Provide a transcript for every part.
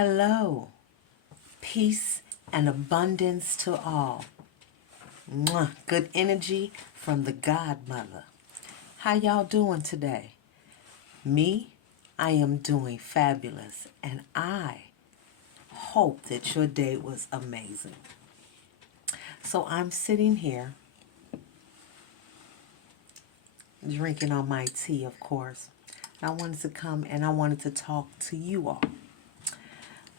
Hello, peace and abundance to all. Mwah. Good energy from the Godmother. How y'all doing today? Me, I am doing fabulous, and I hope that your day was amazing. So I'm sitting here drinking on my tea, of course. I wanted to come and I wanted to talk to you all.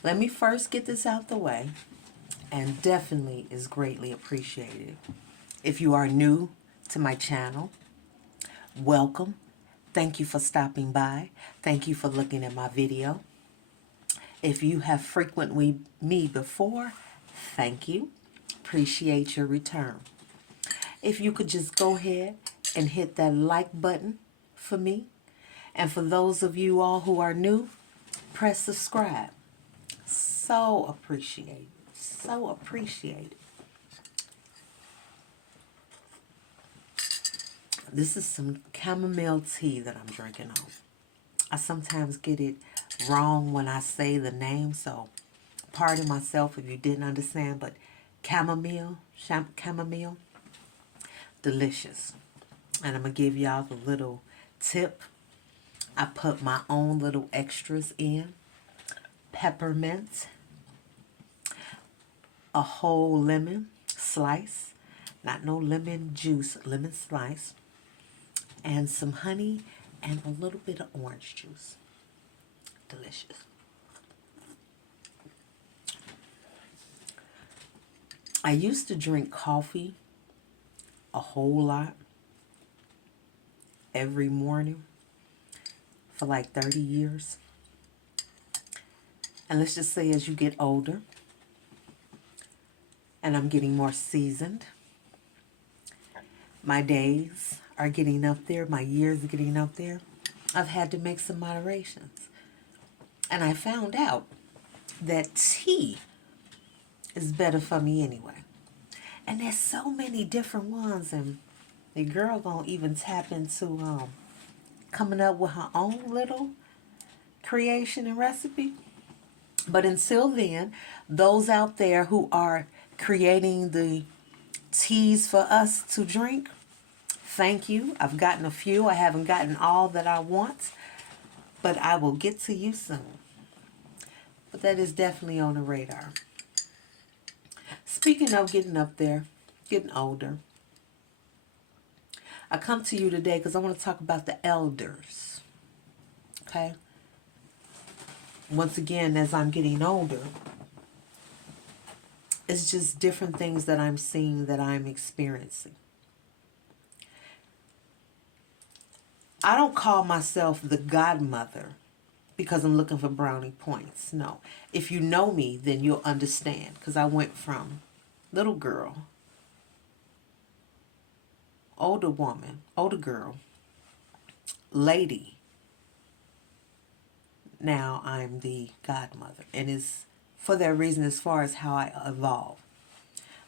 Let me first get this out the way, and definitely is greatly appreciated. If you are new to my channel, welcome. Thank you for stopping by. Thank you for looking at my video. If you have frequently me before, thank you. Appreciate your return. If you could just go ahead and hit that like button for me. And for those of you all who are new, press subscribe. So appreciated. So appreciated. This is some chamomile tea that I'm drinking on. I sometimes get it wrong when I say the name, so pardon myself if you didn't understand, but chamomile, delicious. And I'm going to give y'all the little tip. I put my own little extras in. Peppermint, a whole lemon slice, not no lemon juice, lemon slice, and some honey and a little bit of orange juice. Delicious. I used to drink coffee a whole lot every morning for like 30 years. And let's just say as you get older, and I'm getting more seasoned, my days are getting up there, my years are getting up there, I've had to make some moderations. And I found out that tea is better for me anyway. And there's so many different ones, and the girl gonna even tap into coming up with her own little creation and recipe. But until then, those out there who are creating the teas for us to drink, thank you. I've gotten a few. I haven't gotten all that I want, but I will get to you soon. But that is definitely on the radar. Speaking of getting up there, getting older, I come to you today because I want to talk about the elders. Okay? Once again, as I'm getting older, it's just different things that I'm seeing, that I'm experiencing. I don't call myself the godmother because I'm looking for brownie points. No. If you know me, then you'll understand, because I went from little girl, older woman, older girl, lady. Now I'm the godmother, and it's for that reason as far as how I evolve.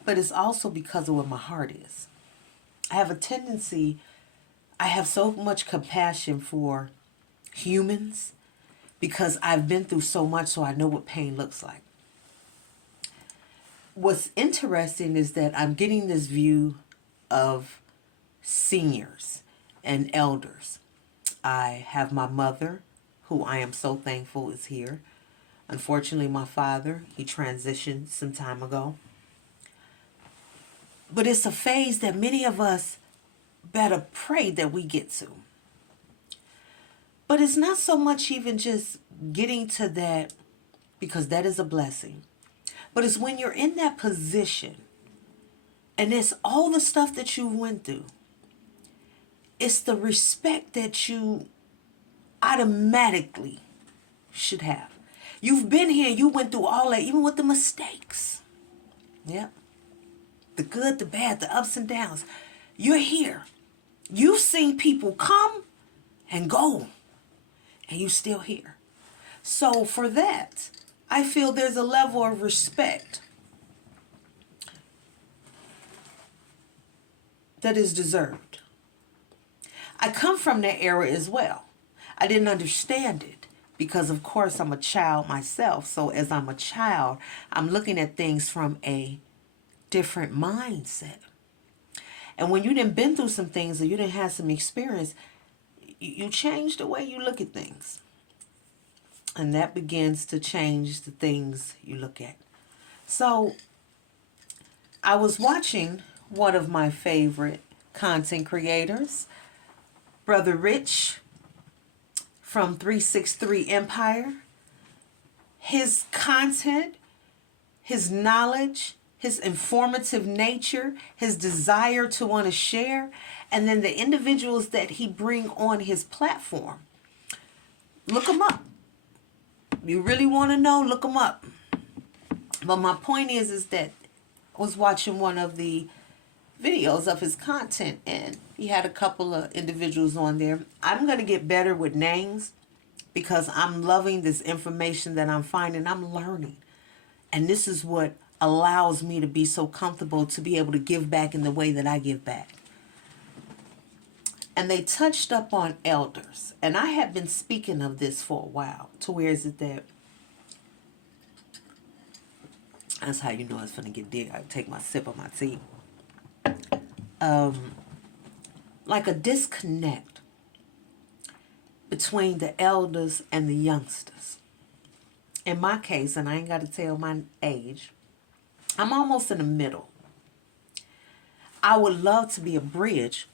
But it's also because of what my heart is. I have a tendency, I have so much compassion for humans because I've been through so much, so I know what pain looks like. What's interesting is that I'm getting this view of seniors and elders. I have my mother, who I am so thankful is here. Unfortunately, my father, he transitioned some time ago. But it's a phase that many of us better pray that we get to. But it's not so much even just getting to that, because that is a blessing. But it's when you're in that position, and it's all the stuff that you went through. It's the respect that you automatically should have. You've been here, you went through all that, even with the mistakes. Yep. The good, the bad, the ups and downs. You're here. You've seen people come and go, and you're still here. So for that, I feel there's a level of respect that is deserved. I come from that era as well. I didn't understand it because of course I'm a child myself. So as I'm a child, I'm looking at things from a different mindset. And when you didn't been through some things or you didn't have some experience, you change the way you look at things. And that begins to change the things you look at. So I was watching one of my favorite content creators, Brother Rich from 363 Empire. His content, his knowledge, his informative nature, his desire to want to share, and then the individuals that he bring on his platform. Look them up. You really want to know, look them up. But my point is that I was watching one of the videos of his content, and he had a couple of individuals on there. I'm going to get better with names because I'm loving this information that I'm finding. I'm learning. And this is what allows me to be so comfortable to be able to give back in the way that I give back. And they touched up on elders. And I have been speaking of this for a while. To where is it that? That's how you know it's going to get deep. I take my sip of my tea. Like a disconnect between the elders and the youngsters. In my case, and I ain't got to tell my age, I'm almost in the middle. I would love to be a bridge.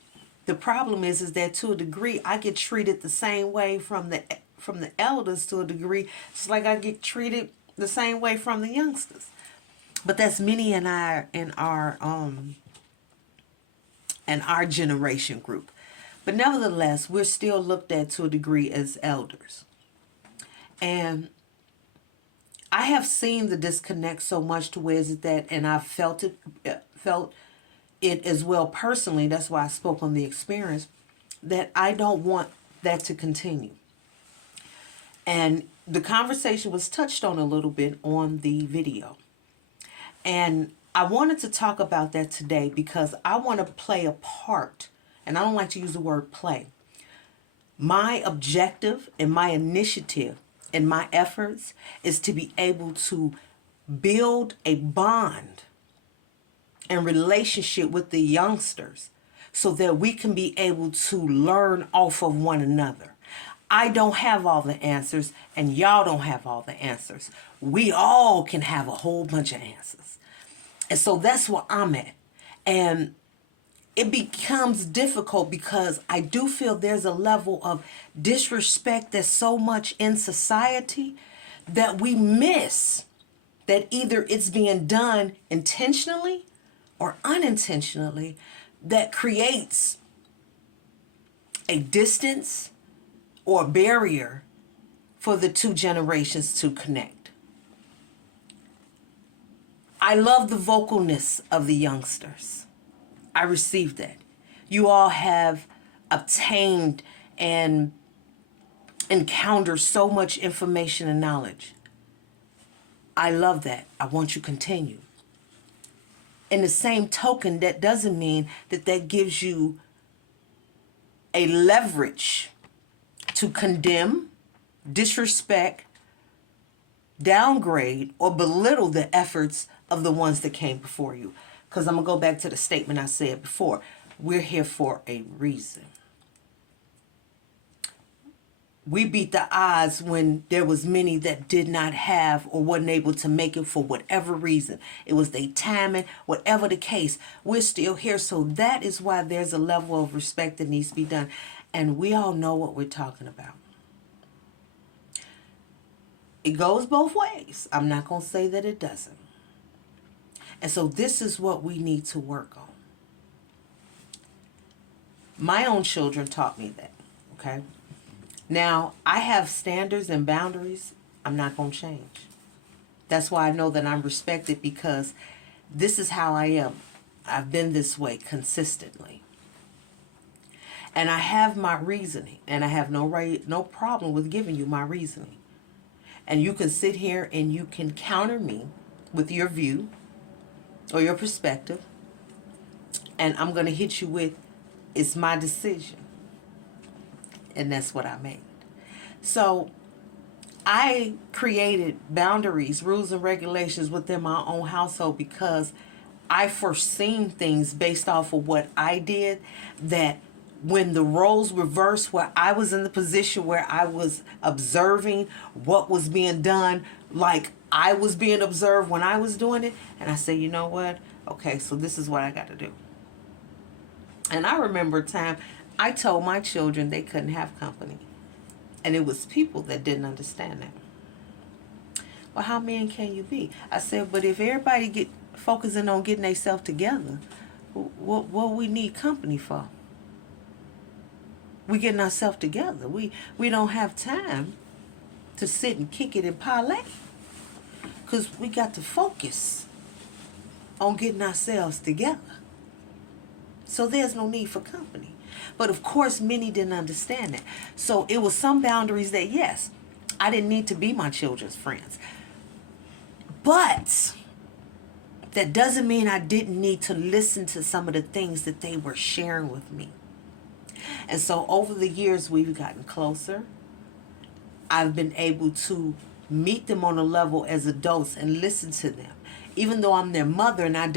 The problem is that to a degree, I get treated the same way from the elders to a degree. It's like I get treated the same way from the youngsters. But that's many in our generation group. But nevertheless, we're still looked at to a degree as elders. And I have seen the disconnect so much to where is it that, and I've felt it as well personally. That's why I spoke on the experience, that I don't want that to continue. And the conversation was touched on a little bit on the video. And I wanted to talk about that today because I want to play a part, and I don't like to use the word play. My objective and my initiative and my efforts is to be able to build a bond and relationship with the youngsters so that we can be able to learn off of one another. I don't have all the answers, and y'all don't have all the answers. We all can have a whole bunch of answers. And so that's where I'm at. And it becomes difficult because I do feel there's a level of disrespect that's so much in society that we miss that either it's being done intentionally or unintentionally that creates a distance or barrier for the two generations to connect. I love the vocalness of the youngsters. I received that. You all have obtained and encountered so much information and knowledge. I love that. I want you to continue. In the same token, that doesn't mean that gives you a leverage to condemn, disrespect, downgrade, or belittle the efforts of the ones that came before you. Because I'm going to go back to the statement I said before. We're here for a reason. We beat the odds when there was many that did not have or wasn't able to make it for whatever reason. It was their timing, whatever the case. We're still here. So that is why there's a level of respect that needs to be done. And we all know what we're talking about. It goes both ways. I'm not going to say that it doesn't. And so this is what we need to work on. My own children taught me that, okay? Now, I have standards and boundaries I'm not going to change. That's why I know that I'm respected, because this is how I am. I've been this way consistently. And I have my reasoning, and I have no problem with giving you my reasoning. And you can sit here and you can counter me with your view or your perspective, and I'm going to hit you with, it's my decision. And that's what I made. So I created boundaries, rules, and regulations within my own household because I foreseen things based off of what I did, that when the roles reversed, where I was in the position where I was observing what was being done, like I was being observed when I was doing it, and I said, you know what? Okay, so this is what I got to do. And I remember a time I told my children they couldn't have company. And it was people that didn't understand that. Well, how mean can you be? I said, but if everybody get focusing on getting themselves together, what we need company for? We getting ourselves together. We don't have time to sit and kick it and parlay. Because we got to focus on getting ourselves together. So there's no need for company. But of course, many didn't understand that. So it was some boundaries that, yes, I didn't need to be my children's friends. But that doesn't mean I didn't need to listen to some of the things that they were sharing with me. And so over the years, we've gotten closer. I've been able to meet them on a level as adults and listen to them. Even though I'm their mother and I've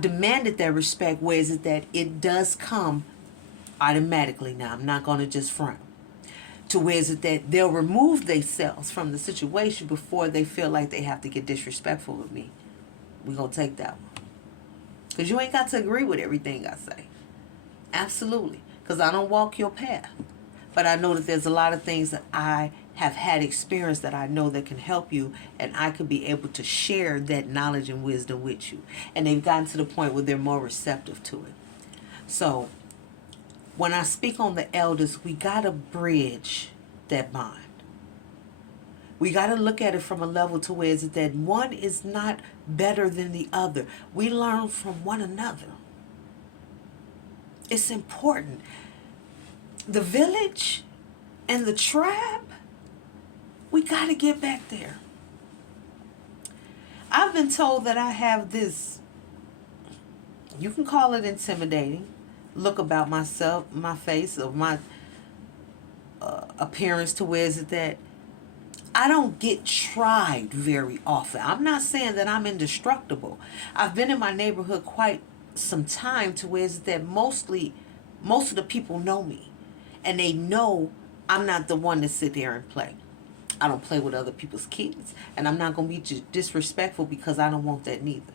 demanded their respect, where is it that it does come automatically now. I'm not going to just front. To where is it that they'll remove themselves from the situation before they feel like they have to get disrespectful with me. We're going to take that one. Because you ain't got to agree with everything I say. Absolutely. Because I don't walk your path. But I know that there's a lot of things that I have had experience that I know that can help you, and I could be able to share that knowledge and wisdom with you. And they've gotten to the point where they're more receptive to it. So when I speak on the elders, we got to bridge that bond. We got to look at it from a level to where is it that one is not better than the other. We learn from one another. It's important. The village and the tribe, we got to get back there. I've been told that I have this, you can call it intimidating, look about myself, my face, or my appearance, to where is it that I don't get tried very often. I'm not saying that I'm indestructible. I've been in my neighborhood quite some time, to where is it that most of the people know me. And they know I'm not the one to sit there and play. I don't play with other people's kids. And I'm not going to be disrespectful, because I don't want that neither.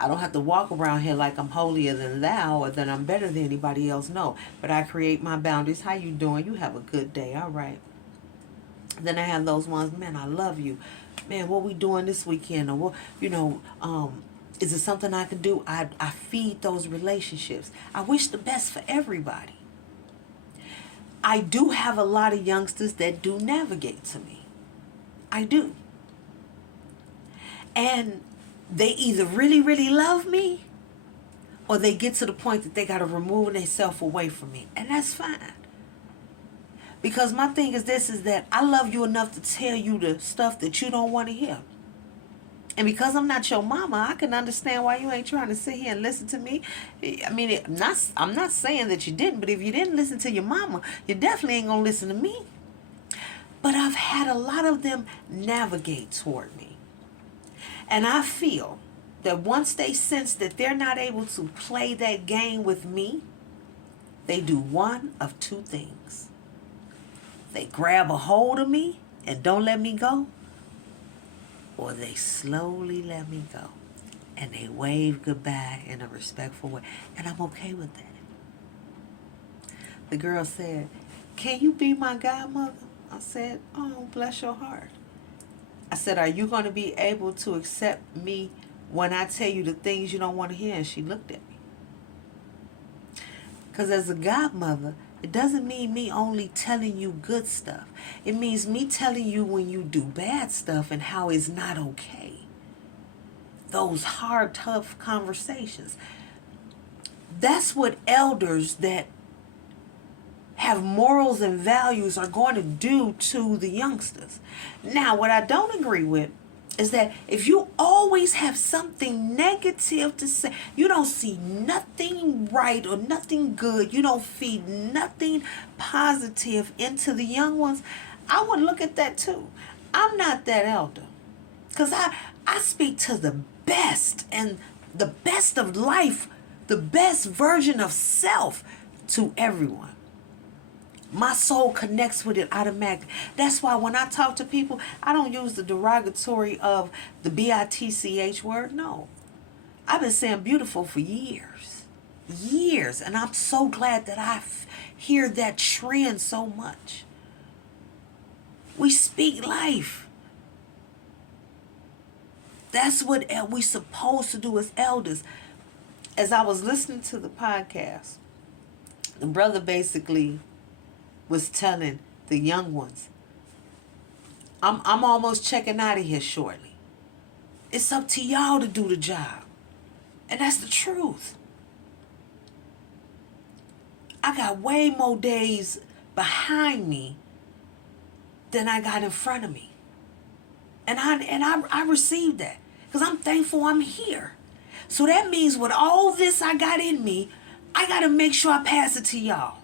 I don't have to walk around here like I'm holier than thou or that I'm better than anybody else. No. But I create my boundaries. How you doing? You have a good day. All right. Then I have those ones, man, I love you. Man, what we doing this weekend? Or what, is it something I can do? I feed those relationships. I wish the best for everybody. I do have a lot of youngsters that do navigate to me. I do. And they either really, really love me, or they get to the point that they got to remove themselves away from me. And that's fine. Because my thing is this, is that I love you enough to tell you the stuff that you don't want to hear. And because I'm not your mama, I can understand why you ain't trying to sit here and listen to me. I mean, I'm not saying that you didn't, but if you didn't listen to your mama, you definitely ain't going to listen to me. But I've had a lot of them navigate toward me. And I feel that once they sense that they're not able to play that game with me, they do one of two things. They grab a hold of me and don't let me go, or they slowly let me go and they wave goodbye in a respectful way. And I'm okay with that. The girl said, can you be my godmother? I said, oh, bless your heart. I said, are you going to be able to accept me when I tell you the things you don't want to hear? And she looked at me. Because as a godmother, it doesn't mean me only telling you good stuff. It means me telling you when you do bad stuff and how it's not okay. Those hard, tough conversations. That's what elders that have morals and values are going to do to the youngsters. Now, what I don't agree with is that if you always have something negative to say, you don't see nothing right or nothing good, you don't feed nothing positive into the young ones, I would look at that too. I'm not that elder. Because I speak to the best and the best of life, the best version of self to everyone. My soul connects with it automatically. That's why when I talk to people, I don't use the derogatory of the bitch word. No. I've been saying beautiful for years. Years. And I'm so glad that I hear that trend so much. We speak life. That's what we supposed to do as elders. As I was listening to the podcast, the brother basically was telling the young ones, I'm almost checking out of here shortly. It's up to y'all to do the job. And that's the truth. I got way more days behind me than I got in front of me. And I received that. Because I'm thankful I'm here. So that means with all this I got in me, I got to make sure I pass it to y'all.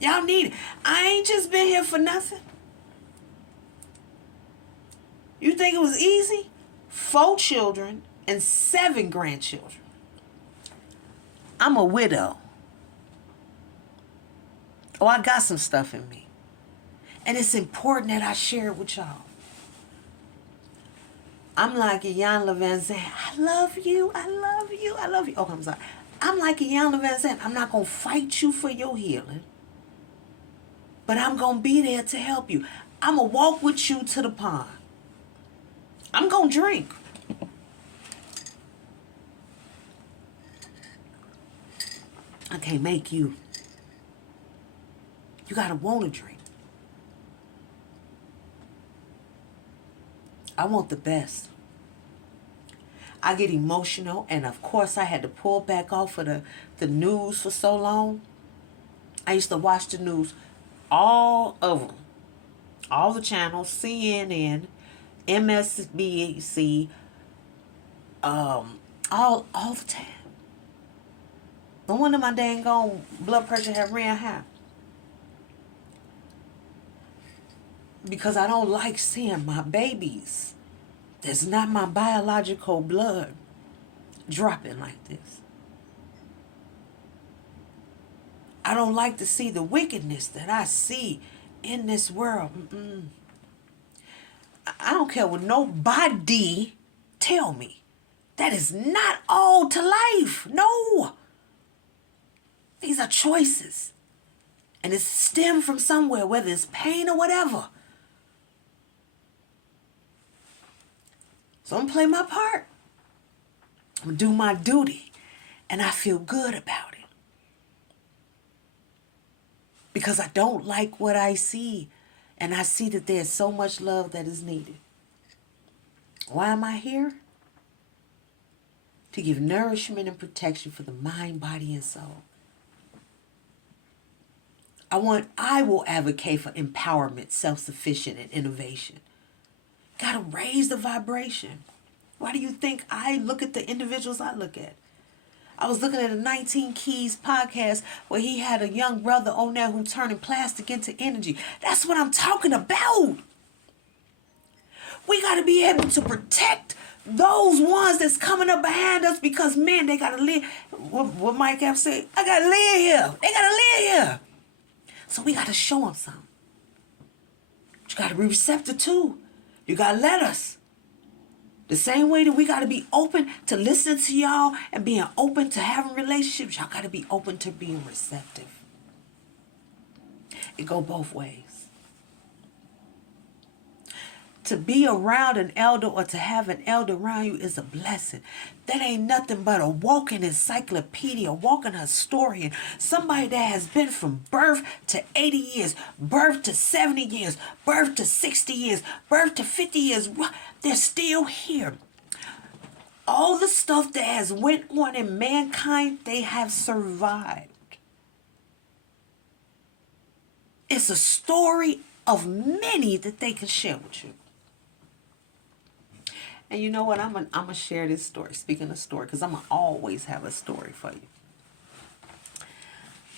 Y'all need it. I ain't just been here for nothing. You think it was easy? 4 children and 7 grandchildren. I'm a widow. Oh, I got some stuff in me. And it's important that I share it with y'all. I'm like Iyanla Vanzant. I love you. I love you. I love you. Oh, I'm sorry. I'm like Iyanla Vanzant. I'm not going to fight you for your healing. But I'm going to be there to help you. I'm going to walk with you to the pond. I'm going to drink. I can't make you. You got to want to drink. I want the best. I get emotional, and of course I had to pull back off of the news for so long. I used to watch the news, all of them, all the channels, CNN, MSNBC, all the time. No wonder my dang on blood pressure had ran high. Because I don't like seeing my babies that's not my biological blood dropping like this. I don't like to see the wickedness that I see in this world. I don't care what nobody tell me. That is not all to life. No. These are choices. And it stems from somewhere, whether it's pain or whatever. So I'm going to play my part. I'm going to do my duty. And I feel good about it. Because I don't like what I see. And I see that there's so much love that is needed. Why am I here? To give nourishment and protection for the mind, body, and soul. I will advocate for empowerment, self-sufficient, and innovation. Gotta raise the vibration. Why do you think I look at the individuals I look at? I was looking at a 19 Keys podcast where he had a young brother on there who turning plastic into energy. That's what I'm talking about. We gotta be able to protect those ones that's coming up behind us because, man, they gotta live. What Mike Epps said, I gotta live here. They gotta live here. So we gotta show them something. But you gotta be receptive too. You gotta let us. The same way that we gotta be open to listening to y'all and being open to having relationships, y'all gotta be open to being receptive. It go both ways. To be around an elder or to have an elder around you is a blessing. That ain't nothing but a walking encyclopedia, a walking historian. Somebody that has been from birth to 80 years, birth to 70 years, birth to 60 years, birth to 50 years. They're still here. All the stuff that has went on in mankind, they have survived. It's a story of many that they can share with you. And you know what? I'm gonna share this story. Speaking of story, because I'm gonna always have a story for you.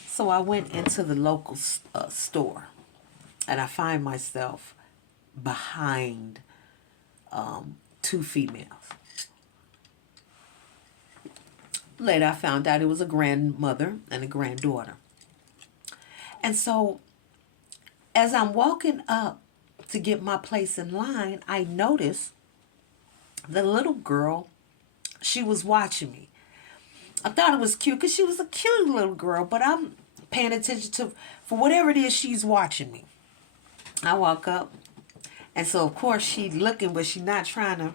So I went into the local store, and I find myself behind two females. Later, I found out it was a grandmother and a granddaughter. And so, as I'm walking up to get my place in line, I noticed the little girl, she was watching me. I thought it was cute because she was a cute little girl, but I'm paying attention to, for whatever it is, she's watching me. I walk up, and so of course she's looking, but she's not trying to.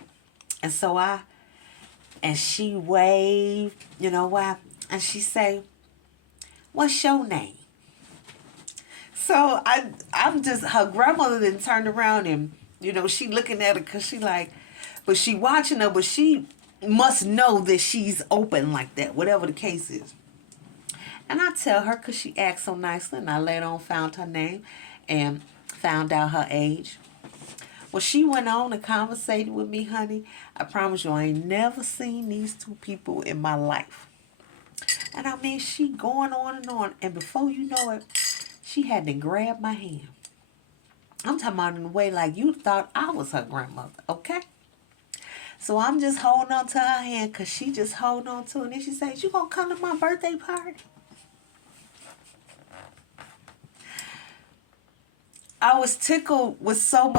And so and she waved, you know why? And she say, "What's your name?" So I'm just, her grandmother then turned around and, she looking at her because she like, but she watching her, but she must know that she's open like that, whatever the case is. And I tell her because she acts so nicely, and I later on found her name and found out her age. Well, she went on and conversated with me, honey. I promise you, I ain't never seen these two people in my life. And I mean, she going on and on. And before you know it, she had to grab my hand. I'm talking about in a way like you thought I was her grandmother, okay? So I'm just holding on to her hand because she just holding on to it. And then she says, "You gonna come to my birthday party?" I was tickled with so much